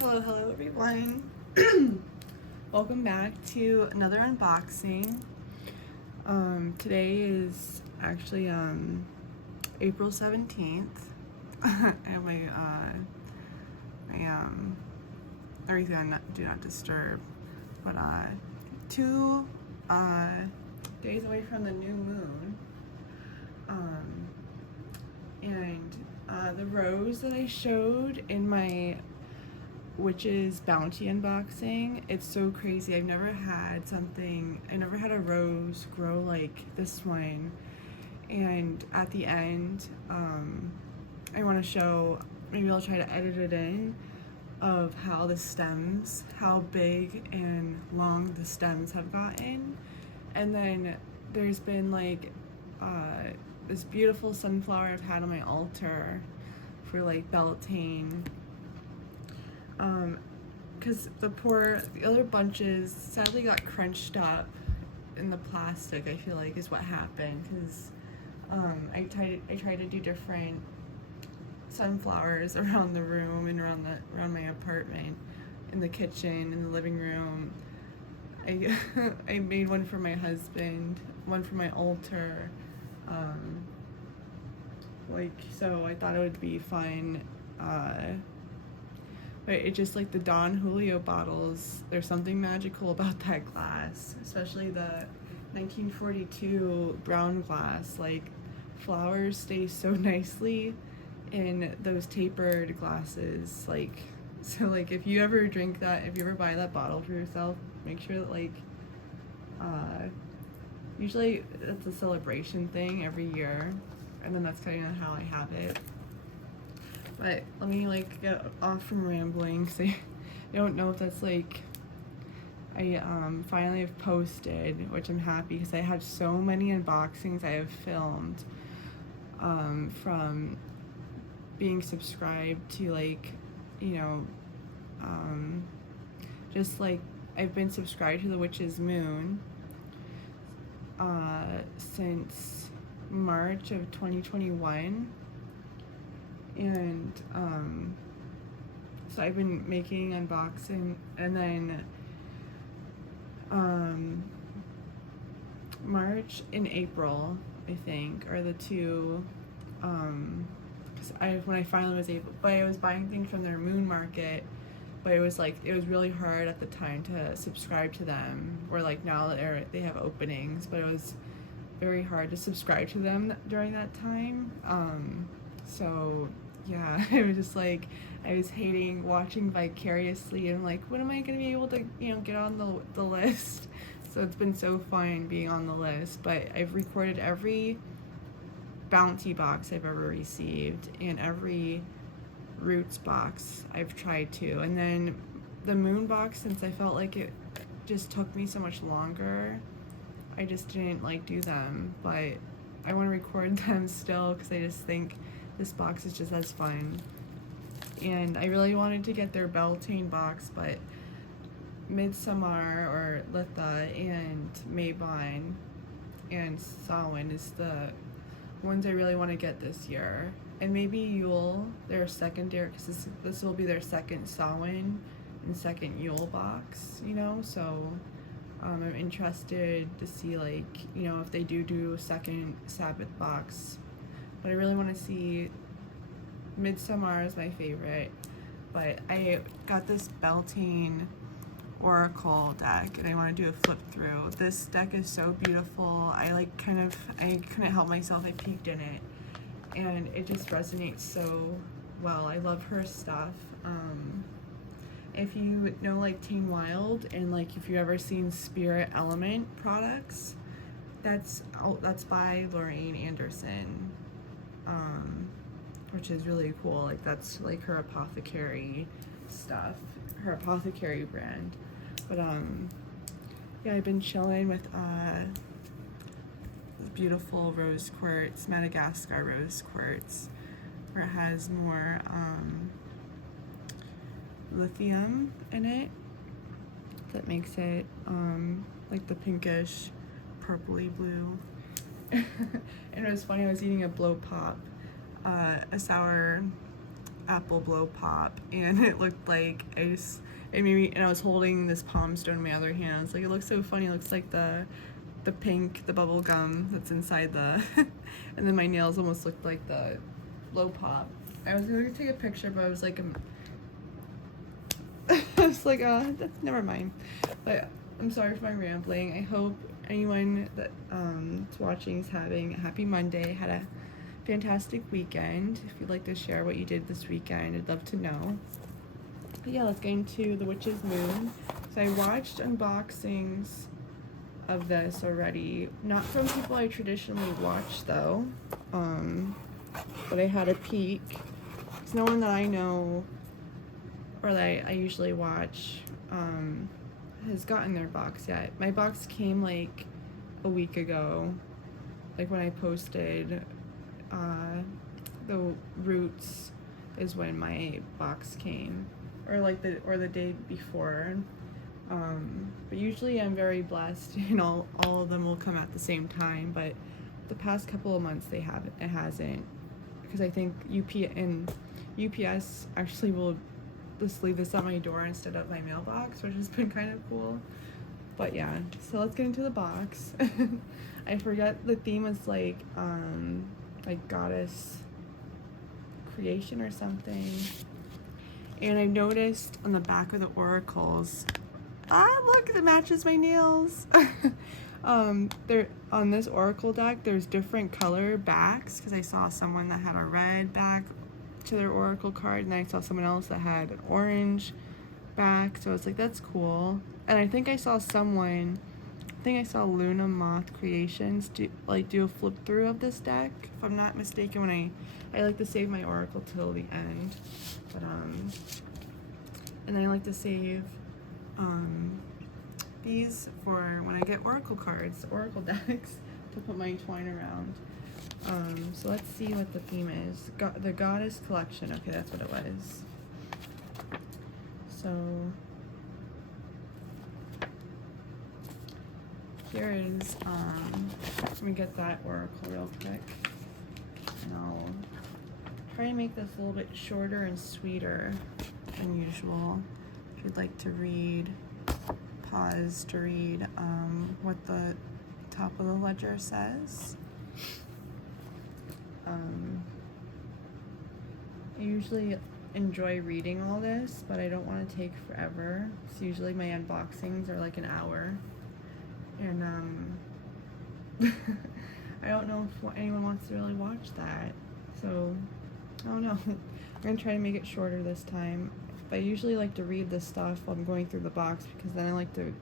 Hello everyone. Welcome back to another unboxing. Today is actually April 17th. I have my everything on do not disturb. But 2 days away from the new moon. And the rose that I showed in my Witch's Bounty unboxing, it's so crazy. I never had a rose grow like this one. And at the end, I want to show, maybe I'll try to edit it in, of how big and long the stems have gotten. And then there's been like this beautiful sunflower I've had on my altar for like Beltane. Because the other bunches sadly got crunched up in the plastic, I feel like is what happened. Because I tried to do different sunflowers around the room and around my apartment, in the kitchen, in the living room. I made one for my husband, one for my altar. So I thought it would be fun. But it just, like, the Don Julio bottles, there's something magical about that glass, especially the 1942 brown glass. Like, flowers stay so nicely in those tapered glasses. Like, so like if you ever buy that bottle for yourself, make sure that usually it's a celebration thing every year, and then that's kind of how I have it. But let me get off from rambling, because I don't know if that's I finally have posted, which I'm happy, because I have so many unboxings I have filmed from being subscribed to I've been subscribed to the Witch's Moon since March of 2021. And so I've been making unboxing, and then March and April, I think, are the two, because when I finally was able, but I was buying things from their moon market, but it was really hard at the time to subscribe to them, or now that they have openings, but it was very hard to subscribe to them during that time. So yeah, it was just I was hating watching vicariously, and when am I gonna be able to get on the list? So it's been so fun being on the list. But I've recorded every bounty box I've ever received, and every roots box I've tried to, and then the moon box, since I felt like it just took me so much longer, I just didn't do them. But I want to record them still, because I just think this box is just as fun. And I really wanted to get their Beltane box, but Midsommar, or Litha, and Mabon, and Samhain is the ones I really want to get this year. And maybe Yule, their secondary, because this will be their second Samhain and second Yule box, so I'm interested to see if they do a second Sabbath box. But I really want to see Midsommar is my favorite. But I got this Beltane Oracle deck, and I want to do a flip through. This deck is so beautiful. I couldn't help myself. I peeked in it, and it just resonates so well. I love her stuff. If you know Tame Wild, and if you've ever seen Spirit Element products, that's by Lorraine Anderson, which is really cool. That's her apothecary stuff, her apothecary brand. But yeah, I've been chilling with beautiful rose quartz, Madagascar rose quartz, where it has more lithium in it, that makes it the pinkish purpley blue. And it was funny, I was eating a blow pop, a sour apple blow pop, and it looked like it made me, and I was holding this palm stone in my other hand. I was like, it looks so funny. It looks like the pink, the bubble gum that's inside the, and then my nails almost looked like the blow pop. I was going to take a picture, but I was like, I was like, never mind. But I'm sorry for my rambling. I hope anyone that's watching is having a happy Monday, had a fantastic weekend. If you'd like to share what you did this weekend, I'd love to know. But yeah, let's get into The Witch's Moon. So I watched unboxings of this already, not from people I traditionally watch though, but I had a peek. It's no one that I know or that I usually watch has gotten their box yet. My box came like a week ago, like when I posted the Roots is when my box came, or like the day before. But usually I'm very blessed, all of them will come at the same time, but the past couple of months it hasn't, because I think UPS actually will just leave this at my door instead of my mailbox, which has been kind of cool. But yeah, so let's get into the box. I forget the theme is like goddess creation or something. And I noticed on the back of the oracles, look, it matches my nails. There on this oracle deck, there's different color backs, because I saw someone that had a red back to their oracle card, and then I saw someone else that had an orange back, so it's like, that's cool. And I think I saw Luna Moth Creations do a flip through of this deck, if I'm not mistaken, when I like to save my oracle till the end, but and then I like to save these for when I get oracle cards, oracle decks, to put my twine around. So let's see what the theme is. The Goddess Collection. Okay, that's what it was. So here is, let me get that oracle real quick, and I'll try to make this a little bit shorter and sweeter than usual. If you'd like to read, pause to read what the top of the ledger says. I usually enjoy reading all this, but I don't want to take forever. So usually my unboxings are like an hour, and I don't know if anyone wants to really watch that, so I don't know. I'm gonna try to make it shorter this time. But I usually like to read this stuff while I'm going through the box, because then I like to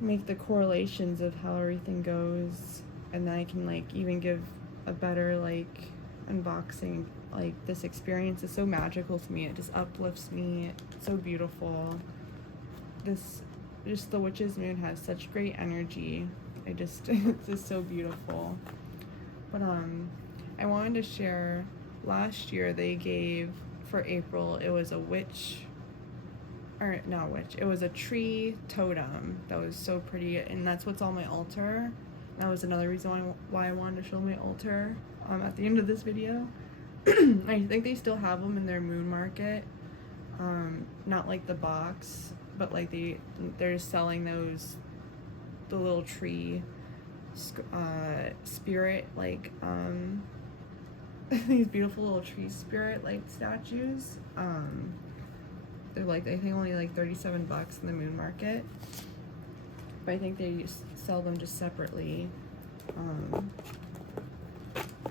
make the correlations of how everything goes, and then I can like even give a better like unboxing. Like, this experience is so magical to me. It just uplifts me. It's so beautiful. The Witch's Moon has such great energy. It's just so beautiful. But I wanted to share, last year they gave, for April, it was a it was a tree totem that was so pretty, and that's what's on my altar. That was another reason why I wanted to show my altar at the end of this video. I think they still have them in their moon market, not like the box, but like they're selling the little tree spirit, like these beautiful little tree spirit like statues. They're like, I think only like $37 in the moon market, but I think they sell them just separately.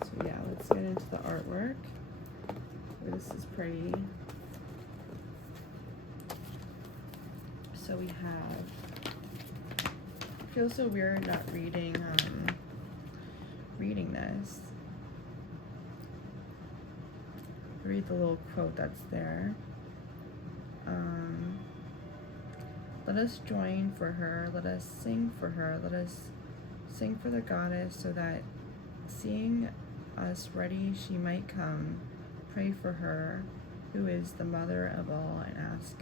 So yeah, let's get into the artwork. This is pretty. So we have, it feels so weird not reading this. Read the little quote that's there. Let us join for her, let us sing for her, let us sing for the goddess, so that seeing us ready she might come. Pray for her, who is the mother of all, and ask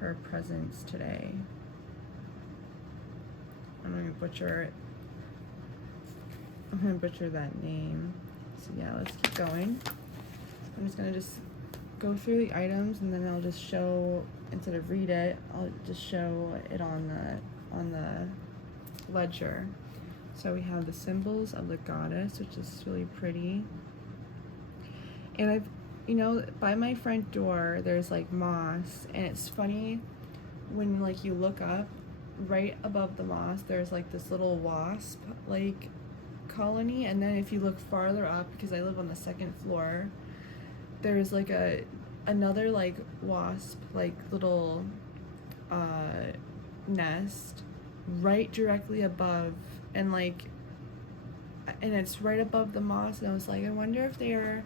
her presence today. I'm gonna butcher that name. So yeah, let's keep going. I'm just gonna go through the items, and then I'll just show, instead of read it, I'll just show it on the ledger. So we have the symbols of the goddess, which is really pretty. And I've, by my front door, there's like moss, and it's funny when like you look up, right above the moss, there's like this little wasp like colony, and then if you look farther up, because I live on the second floor, there's like another like wasp like little nest right directly above, and it's right above the moss, and I was like, I wonder if they are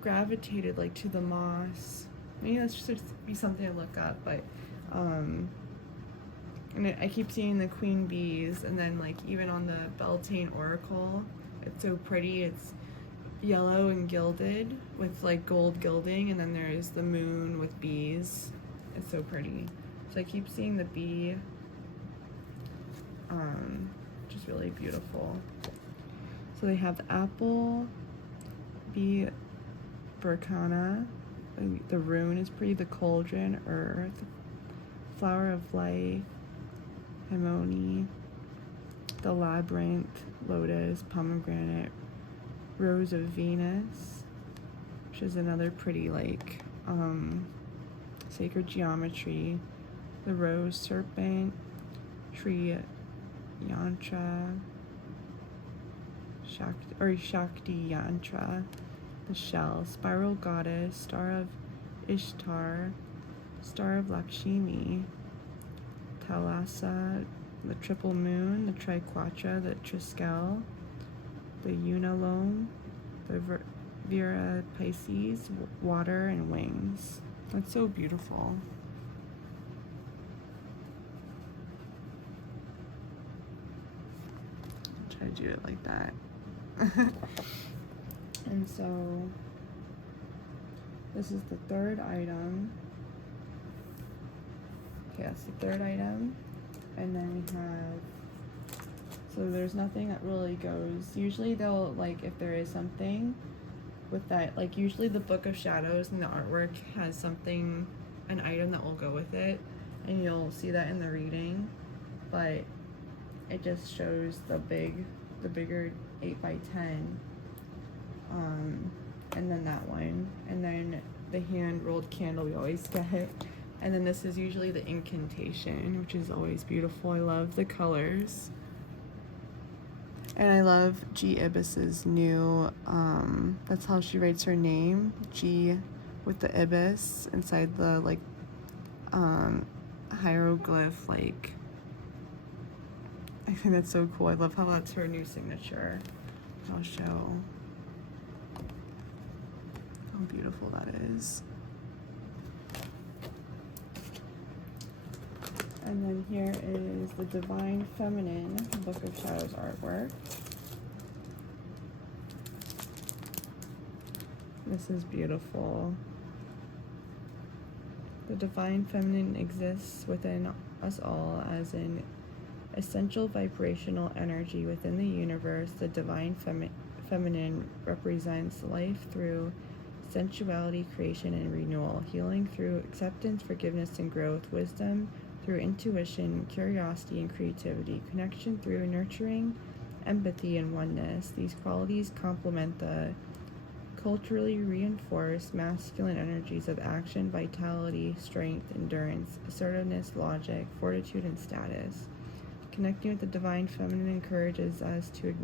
gravitated like to the moss. Maybe that's just be something to look up, but and I keep seeing the queen bees, and then like even on the Beltane Oracle, it's so pretty. It's yellow and gilded with like gold gilding, and then there's the moon with bees. It's so pretty. So I keep seeing the bee, which is really beautiful. So they have the apple, bee, Burkana, the rune is pretty, the cauldron, earth, flower of life, Himone, the labyrinth, lotus, pomegranate, rose of Venus, which is another pretty like sacred geometry, the rose serpent, tree yantra, Shakti yantra, the shell, spiral goddess, star of Ishtar, star of Lakshmi, Thalassa, the triple moon, the triquetra, the triskel, the unalome, the Vera Pisces, water and wings. That's so beautiful. Try to do it like that. And so this is the third item. Okay, that's the third item. And then we have, so there's nothing that really goes, usually they'll, like, if there is something with that, like usually the Book of Shadows and the artwork has something, an item that will go with it, and you'll see that in the reading, but it just shows the bigger 8x10, and then that one, and then the hand rolled candle we always get, and then this is usually the incantation, which is always beautiful. I love the colors, and I love G. Ibis's new, that's how she writes her name, G with the Ibis inside the like hieroglyph, like I think that's so cool. I love how that's her new signature. I'll show how beautiful that is. And then here is the Divine Feminine Book of Shadows artwork. This is beautiful. The Divine Feminine exists within us all as an essential vibrational energy within the universe. The Divine Feminine represents life through sensuality, creation, and renewal, healing through acceptance, forgiveness, and growth, wisdom through intuition, curiosity, and creativity, connection through nurturing, empathy, and oneness. These qualities complement the culturally reinforced masculine energies of action, vitality, strength, endurance, assertiveness, logic, fortitude, and status. Connecting with the Divine Feminine encourages us to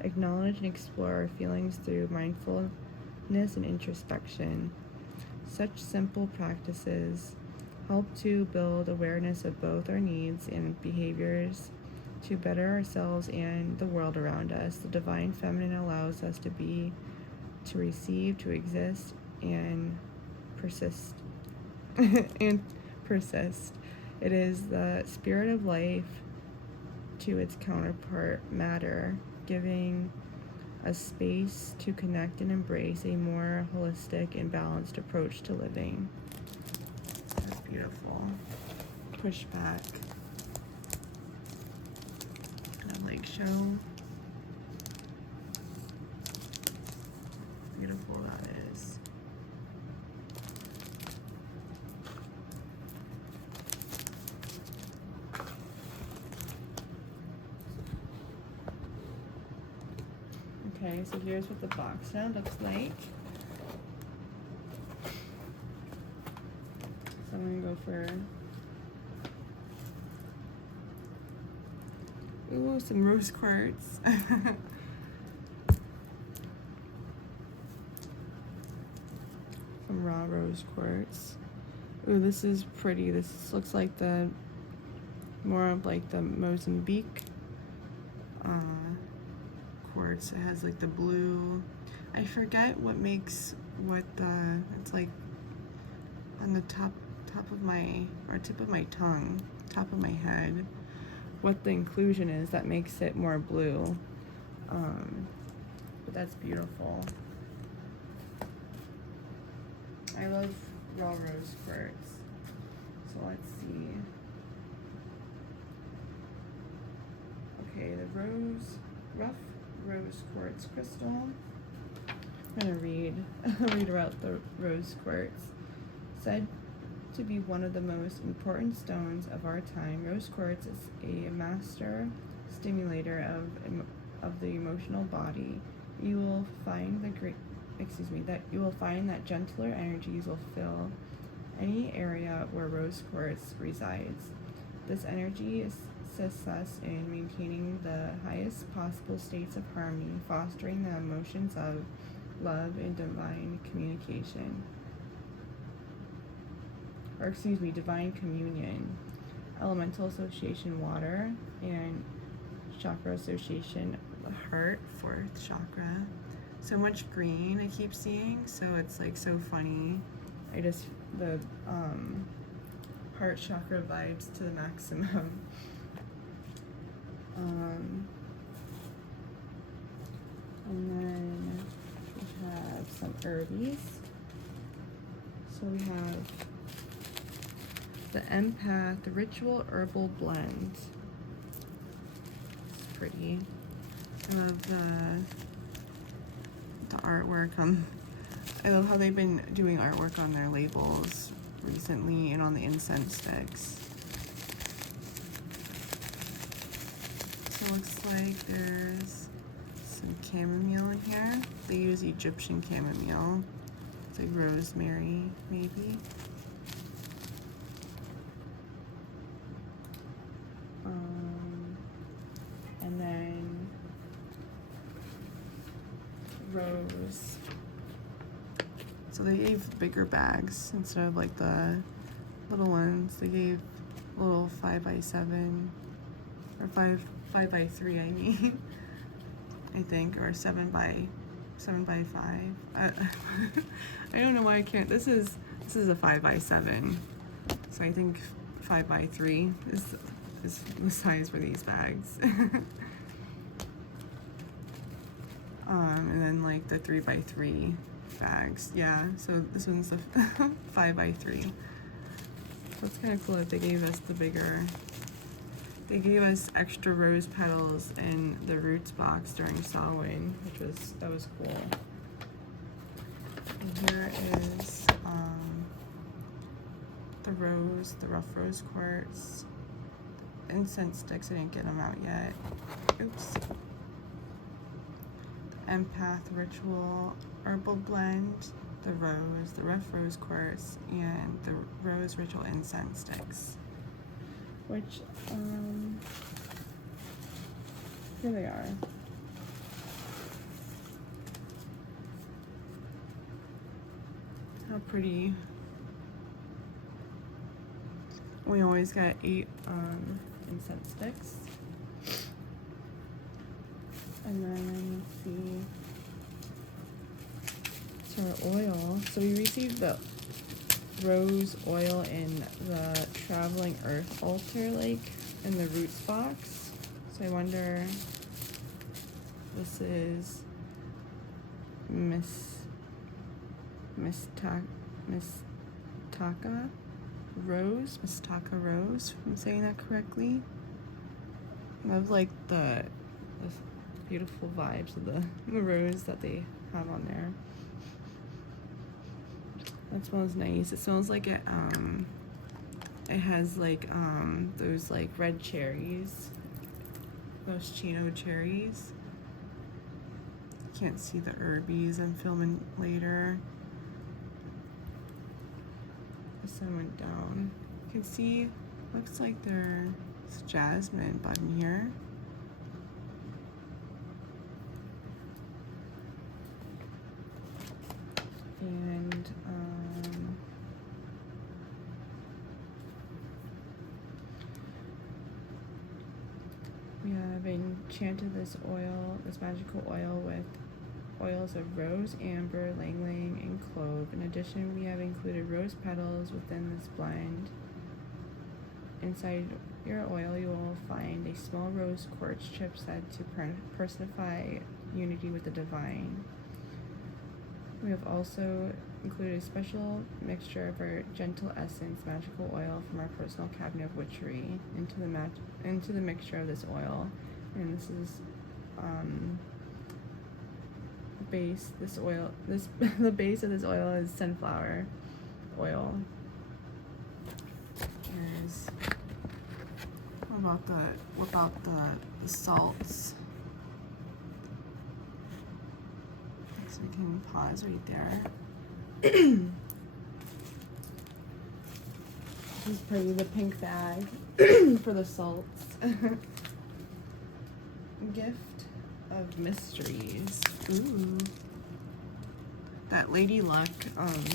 acknowledge and explore our feelings through mindfulness and introspection. Such simple practices help to build awareness of both our needs and behaviors to better ourselves and the world around us. The Divine Feminine allows us to be, to receive, to exist, and persist. and persist. It is the spirit of life to its counterpart, matter, giving us space to connect and embrace a more holistic and balanced approach to living. That's beautiful. Push back. And like show how beautiful that is. Okay, so here's what the box now looks like. So I'm gonna go for some rose quartz. Some raw rose quartz. Ooh, this is pretty. This looks like the more of like the Mozambique quartz. It has like the blue. I forget what makes what the. It's like on the top of my tip of my tongue, top of my head. What the inclusion is that makes it more blue. But that's beautiful. I love raw rose quartz. So let's see. Okay, the rough rose quartz crystal. I'm gonna read about the rose quartz. Said to be one of the most important stones of our time, rose quartz is a master stimulator of the emotional body. You will find that gentler energies will fill any area where rose quartz resides. This energy assists us in maintaining the highest possible states of harmony, fostering the emotions of love and divine communication. Divine communion. Elemental association water and chakra association heart, 4th chakra. So much green I keep seeing, so it's like so funny. The heart chakra vibes to the maximum. And then we have some herbies. So we have the Empath Ritual Herbal Blend. It's pretty. I love the artwork. I love how they've been doing artwork on their labels recently and on the incense sticks. So it looks like there's some chamomile in here. They use Egyptian chamomile. It's like rosemary, maybe. And then rose. So they gave bigger bags instead of like the little ones. They gave little 5x7 or 5x3. I mean, I think, or 7x5. I don't know why I can't. This is a 5x7. So I think 5x3 is the size for these bags. And then like the 3x3 bags. Yeah, so this one's the 5x3. So it's kind of cool that they gave us the bigger. They gave us extra rose petals in the roots box during Samhain, that was cool. And here is the rough rose quartz. Incense sticks, I didn't get them out yet. Oops. The Empath Ritual Herbal Blend, the rough rose quartz, and the rose ritual incense sticks. Which, here they are. How pretty. We always got 8 incense sticks. And then let's see. So our oil. So we received the rose oil in the Traveling Earth altar, like in the roots box. So I wonder, this is Mistaka Rose, if I'm saying that correctly. I love like the beautiful vibes of the rose that they have on there. That smells nice. It smells like it has like those like red cherries, those Chino cherries. can't see the herbies I'm filming later. The sun went down. You can see, looks like there's jasmine bud in here. And we have enchanted this magical oil with oils of rose, amber, ylang ylang, and clove. In addition, we have included rose petals within this blend. Inside your oil, you will find a small rose quartz chip said to personify unity with the divine. We have also included a special mixture of our gentle essence magical oil from our personal cabinet of witchery into the mixture of this oil. And this is the base of this oil is sunflower oil. What about the salts? So we can pause right there. This is pretty, the pink bag for the salts. Gift of mysteries. Ooh. That Lady Luck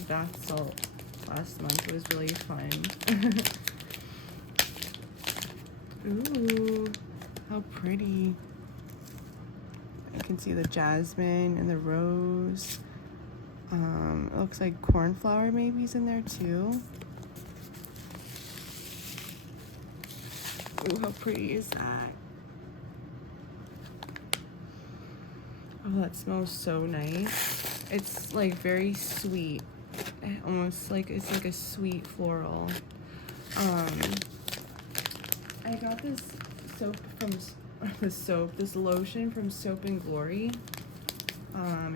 bath salt last month was really fun. Ooh, how pretty. I can see the jasmine and the rose. It looks like cornflower maybe is in there too. Ooh, how pretty is that? Oh, that smells so nice. It's like very sweet. Almost like it's like a sweet floral. I got this this lotion from Soap and Glory.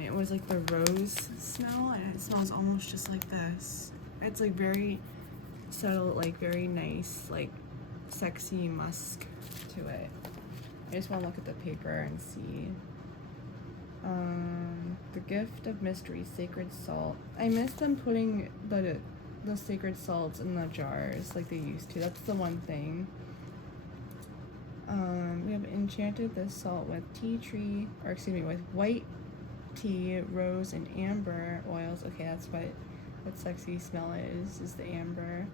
It was like the rose smell, and it smells almost just like this. It's like very subtle, like very nice, like sexy musk to it. I just want to look at the paper and see. The Gift of Mystery, Sacred Salt. I miss them putting the sacred salts in the jars like they used to. That's the one thing. We have enchanted this salt with with white tea, rose, and amber oils. Okay, that's what sexy smell is the amber,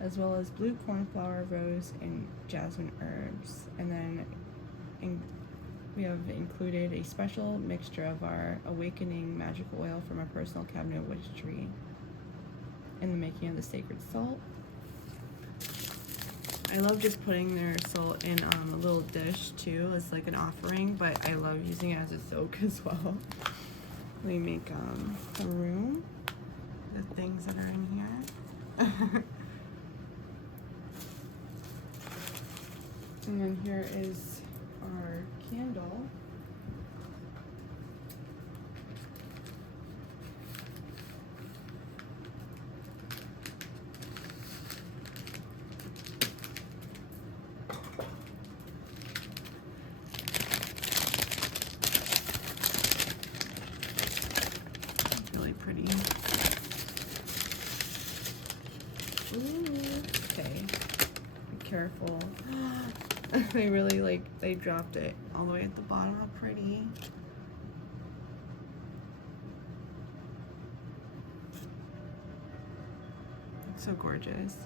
as well as blue cornflower, rose, and jasmine herbs. And then we have included a special mixture of our awakening magical oil from our personal cabinet of witchery in the making of the sacred salt. I love just putting their salt in a little dish too as like an offering, but I love using it as a soak as well. We make a room, the things that are in here. And then here is our candle. Really pretty. Ooh, okay. Be careful. They dropped it all the way at the bottom. How pretty. It's so gorgeous.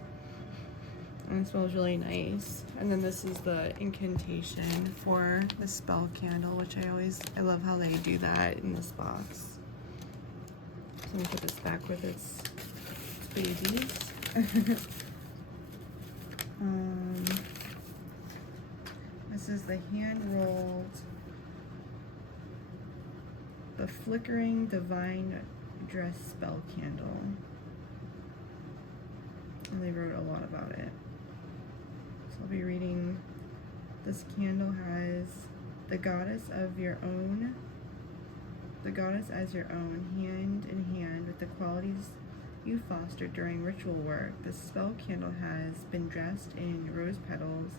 And it smells really nice. And then this is the incantation for the spell candle, which I love how they do that in this box. So I'm gonna put this back with its babies. This is the hand-rolled, the flickering divine dress spell candle. And they wrote a lot about it. So I'll be reading. This candle has the goddess as your own, hand in hand with the qualities you fostered during ritual work. The spell candle has been dressed in rose petals,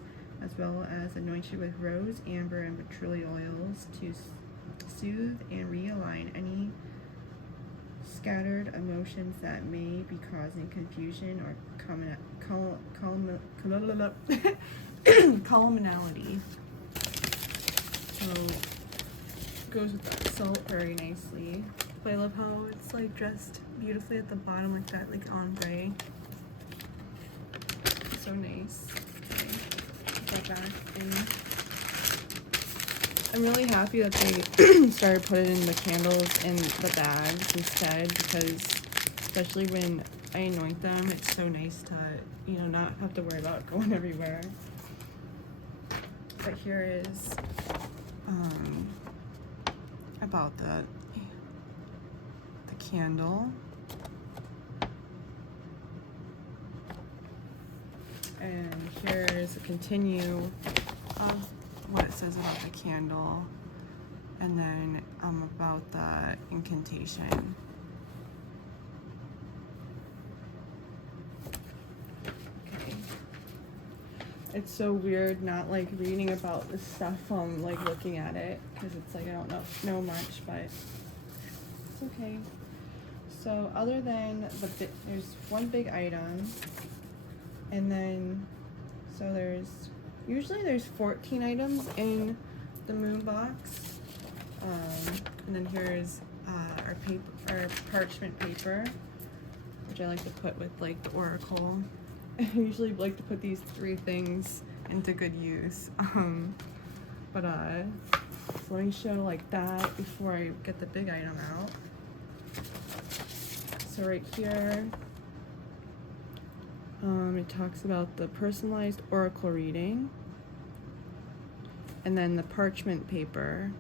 as well as anointed with rose, amber, and patchouli oils to soothe and realign any scattered emotions that may be causing confusion or commonality. So goes with that salt very nicely. But I love how it's like dressed beautifully at the bottom like that, like ombre. So nice. Okay, put that back in. I'm really happy that they started putting the candles in the bags instead, because especially when I anoint them, it's so nice to, you know, not have to worry about going everywhere. But here is about the candle. And here's a continue of what it says about the candle, and then about the incantation. Okay. It's so weird not like reading about this stuff like looking at it, because it's like I don't know much, but it's okay. So other than there's one big item, and then so usually there's 14 items in the moon box, and then here's our parchment paper, which I like to put with like the oracle. I usually like to put these 3 things into good use. So let me show like that before I get the big item out. So right here, it talks about the personalized oracle reading, and then the parchment paper.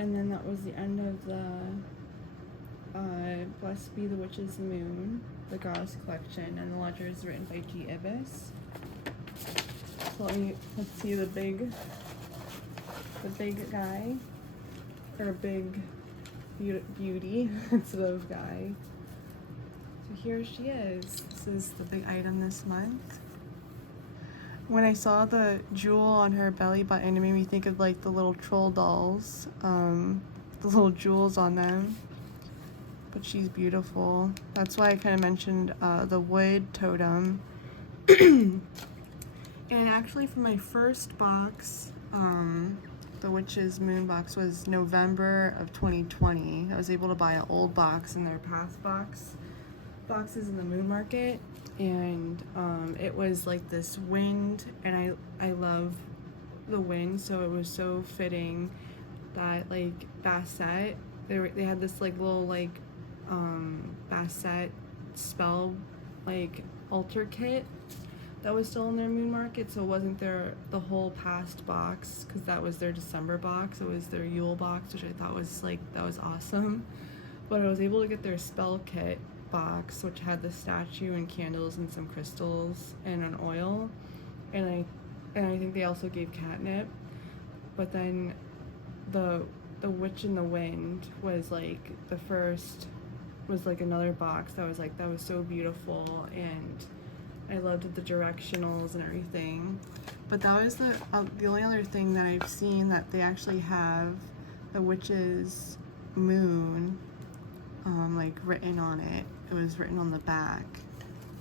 And then that was the end of the Blessed Be the Witch's Moon, the Goddess Collection, and the ledger is written by G. Ibis. So let's see the big guy, or big beauty instead of guy. So here she is. This is the big item this month. When I saw the jewel on her belly button, it made me think of like the little troll dolls, the little jewels on them. But she's beautiful. That's why I kind of mentioned the wood totem. And actually for my first box, the Witch's Moon box was November of 2020. I was able to buy an old box in their past boxes in the Moon Market, and it was like this wind, and I love the wind, so it was so fitting that like Bassett, they had this like little like Bassett spell like altar kit that was still in their Moon Market, so it wasn't the whole past box, because that was their December box. It was their Yule box, which I thought was like, that was awesome. But I was able to get their spell kit box, which had the statue and candles and some crystals and an oil, and I think they also gave catnip. But then the Witch in the Wind was like the first, was like another box that was like, that was so beautiful, and I loved the directionals and everything. But that was the only other thing that I've seen that they actually have the Witch's Moon like written on it. It was written on the back.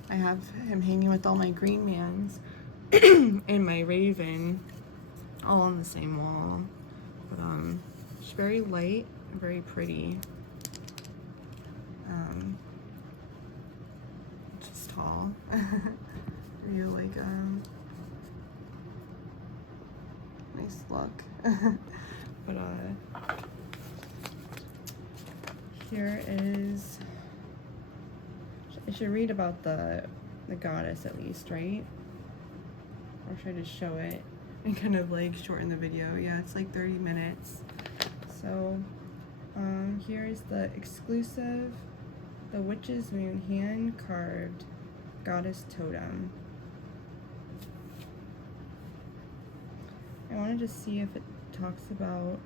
I have him hanging with all my green mans and my raven all on the same wall. But it's very light and very pretty. Just tall. You like nice look. But here is, I should read about the goddess at least, right? Or should I just show it and kind of like shorten the video? Yeah, it's like 30 minutes. So here's the exclusive, the Witch's Moon hand carved goddess totem. I wanted to see if it talks about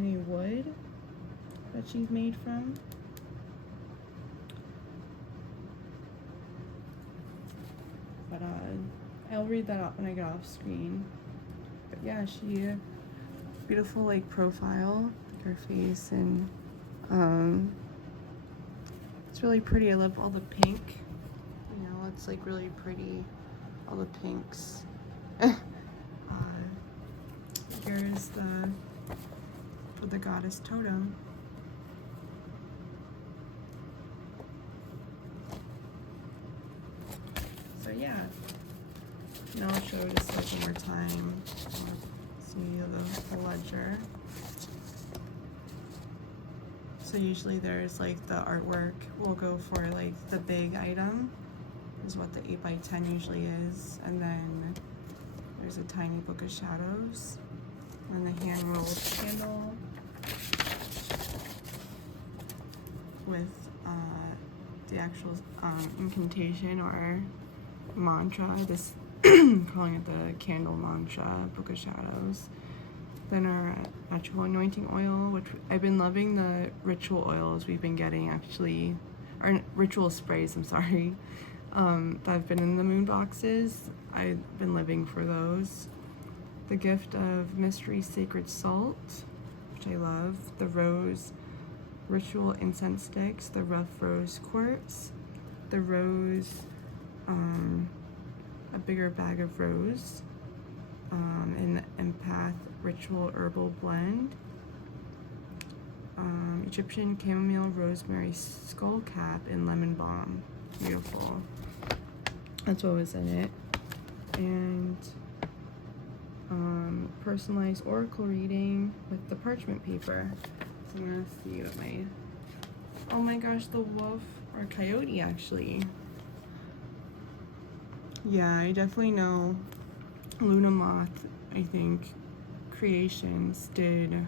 any wood that she's made from. But I'll read that out when I get off screen. But yeah, she beautiful like profile, like her face, and it's really pretty. I love all the pink. You know, it's like really pretty. All the pinks. Here's the goddess totem. So yeah, now I'll show just like one more time. See the ledger. So usually there's like the artwork will go for like the big item, is what the 8x10 usually is, and then there's a tiny book of shadows, and the hand rolled candle with the actual incantation or mantra, this calling it the candle mantra, book of shadows. Then our actual anointing oil, which I've been loving the ritual oils we've been getting actually, or ritual sprays, I'm sorry, that have been in the moon boxes. I've been living for those. The gift of mystery sacred salt, which I love. The rose ritual incense sticks, the rough rose quartz, the rose, a bigger bag of rose, and the empath ritual herbal blend, Egyptian chamomile rosemary skull cap, and lemon balm. Beautiful. That's what was in it. And personalized oracle reading with the parchment paper. So I'm gonna see what my, oh my gosh, the wolf or coyote actually. Yeah, I definitely know Luna Moth, I think, Creations did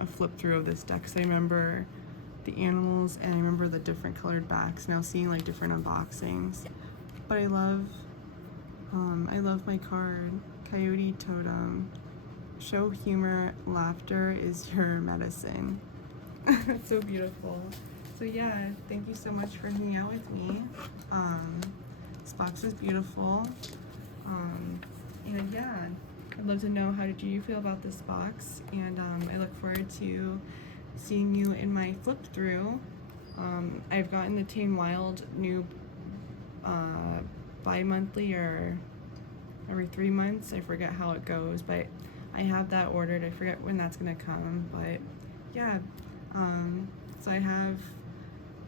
a flip through of this deck, because I remember the animals and I remember the different colored backs, now seeing like different unboxings. But I love my card, Coyote Totem. Show humor, laughter is your medicine. It's so beautiful. So yeah, thank you so much for hanging out with me. This box is beautiful. And yeah, I'd love to know how did you feel about this box, and I look forward to seeing you in my flip through. I've gotten the Tame Wild new bi-monthly or every 3 months. I forget how it goes, but I have that ordered. I forget when that's gonna come, but yeah. So I'm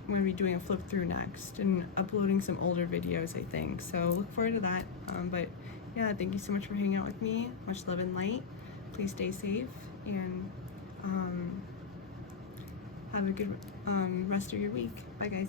gonna be doing a flip through next and uploading some older videos, I think. So look forward to that. But yeah, thank you so much for hanging out with me. Much love and light. Please stay safe, and have a good rest of your week. Bye guys.